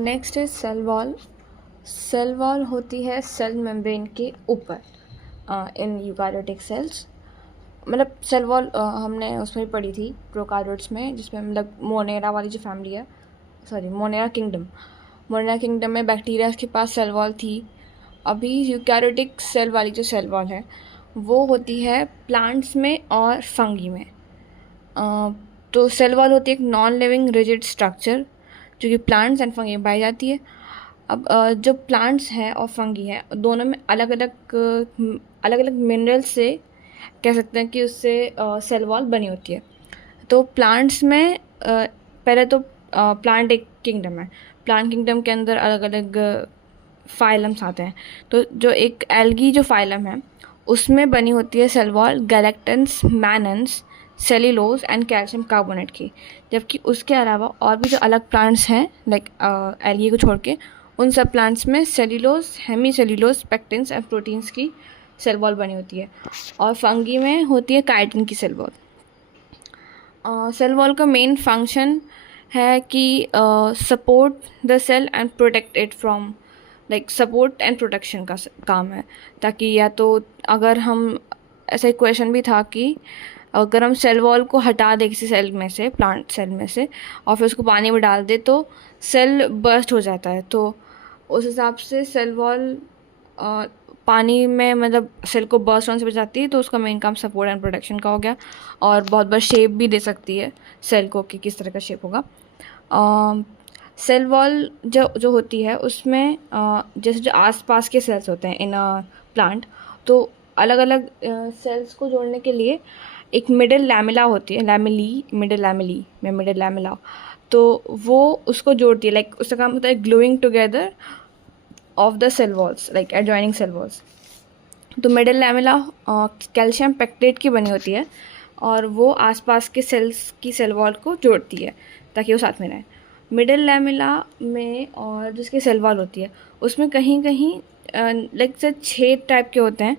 Next is cell wall. Cell wall होती है cell membrane के ऊपर इन यूकैरियोटिक सेल्स। मतलब सेल वॉल हमने उसमें भी पढ़ी थी प्रोकैरियोट्स में, जिसमें मतलब मोनेरा वाली जो फैमिली है, सॉरी मोनेरा किंगडम में बैक्टीरिया के पास सेल वॉल थी। अभी यूकैरियोटिक सेल वाली जो सेल वॉल है वो होती है प्लांट्स में और फंगी में। तो सेल वॉल होती है एक नॉन लिविंग रिजिड स्ट्रक्चर जो कि प्लांट्स एंड फंगी में पाई जाती है। अब जो प्लांट्स हैं और फंगी है दोनों में अलग अलग मिनरल्स से कह सकते हैं कि उससे सेल वॉल बनी होती है। तो प्लांट्स में पहले तो प्लांट एक किंगडम है, प्लांट किंगडम के अंदर अलग अलग फाइलम्स आते हैं। तो जो एक एल्गी जो फाइलम है उसमें बनी होती है cell wall galactans, mannans, cellulose and calcium carbonate की। जबकि उसके अलावा और भी जो अलग प्लांट्स हैं लाइक एल्गी को छोड़ के उन सब प्लांट्स में cellulose, hemicellulose, pectins and proteins की सेल वॉल बनी होती है। और फंगी में होती है काइटिन की सेल वॉल। सेल वॉल का मेन फंक्शन है कि support the cell and protect it from, like support and protection का काम है। ताकि या तो अगर हम, ऐसा एक क्वेश्चन भी था कि अगर हम सेल वॉल को हटा दें किसी सेल में से, प्लांट सेल में से, और फिर उसको पानी में डाल दें तो सेल बर्स्ट हो जाता है। तो उस हिसाब से सेल वॉल पानी में मतलब सेल को बर्स्ट होने से बचाती है। तो उसका मेन काम सपोर्ट एंड प्रोटेक्शन का हो गया। और बहुत बार शेप भी दे सकती है सेल को कि किस तरह का शेप होगा। सेल वॉल जो होती है उसमें जैसे जो आसपास के सेल्स होते हैं इन प्लांट, तो अलग अलग सेल्स को जोड़ने के लिए एक मिडिल लैमेला होती है, मिडिल लैमेला, तो वो उसको जोड़ती है। लाइक उसका काम होता है gluing together of the cell walls, like adjoining cell walls. तो मिडिल लैमेला कैल्शियम पेक्टेट की बनी होती है और वो आसपास के सेल्स की सेल वॉल को जोड़ती है ताकि वो साथ में रहें। मिडिल लैमेला में और जिसकी सेल वॉल होती है उसमें कहीं कहीं लाइक से छेद टाइप के होते हैं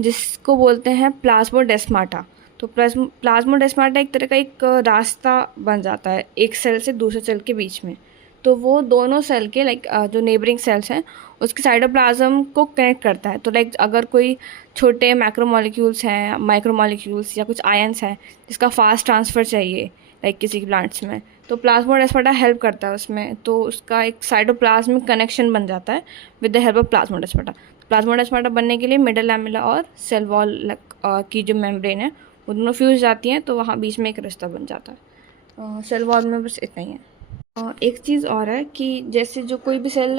जिसको बोलते हैं प्लाज्मोडेस्माटा। तो प्लाज्मोडेस्माटा एक तरह का एक रास्ता बन जाता है एक सेल से दूसरे सेल के बीच में। तो वो दोनों सेल के लाइक जो नेबरिंग सेल्स हैं उसके साइटोप्लाज्म को कनेक्ट करता है। तो लाइक अगर कोई छोटे मैक्रोमोलिक्यूल्स हैं, माइक्रोमोलिक्यूल्स या कुछ आयंस हैं जिसका फास्ट ट्रांसफ़र चाहिए लाइक किसी प्लांट्स में, तो प्लाज्मोडेस्माटा हेल्प करता है उसमें। तो उसका एक साइटोप्लाज्मिक कनेक्शन बन जाता है with the help of plasmodesmata. Plasmodesmata बनने के लिए मिडिल लैमेला और सेल वॉल की जो मेम्ब्रेन है वो दोनों फ्यूज जाती हैं, तो वहाँ बीच में एक रिश्ता बन जाता है। सेल वॉल में बस इतना ही है। एक चीज़ और है कि जैसे जो कोई भी सेल,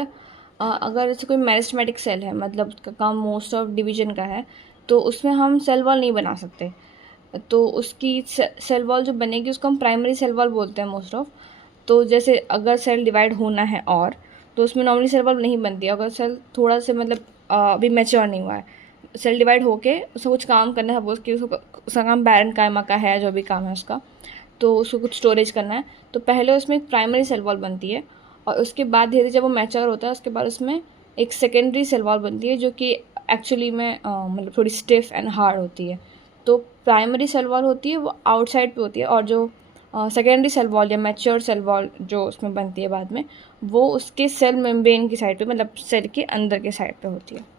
अगर जैसे कोई मेरिस्टेमेटिक सेल है, मतलब उसका काम मोस्ट ऑफ डिवीजन का है, तो उसमें हम सेल वॉल नहीं बना सकते। तो उसकी सेल वॉल जो बनेगी उसको हम प्राइमरी सेल वॉल बोलते हैं मोस्ट ऑफ। तो जैसे अगर सेल डिवाइड होना है और, तो उसमें नॉर्मली सेल वॉल नहीं बनती। अगर सेल थोड़ा सा मतलब अभी मैच्योर नहीं हुआ है, सेल डिवाइड होके उसको कुछ काम करना है, सपोज कि उसका काम बैरन कायमा का है, जो भी काम है उसका, तो उसको कुछ स्टोरेज करना है, तो पहले उसमें एक प्राइमरी सेल वॉल बनती है और उसके बाद धीरे धीरे जब वो मैच्योर होता है उसके बाद उसमें एक सेकेंडरी सेल वॉल बनती है जो कि एक्चुअली में मतलब थोड़ी स्टिफ एंड हार्ड होती है। तो प्राइमरी सेल वॉल होती है वो आउटसाइड पे होती है और जो सेकेंडरी सेल वॉल या मैच्योर सेल वॉल जो उसमें बनती है बाद में, वो उसके सेल मेम्ब्रेन की साइड पे, मतलब सेल के अंदर के साइड पे होती है।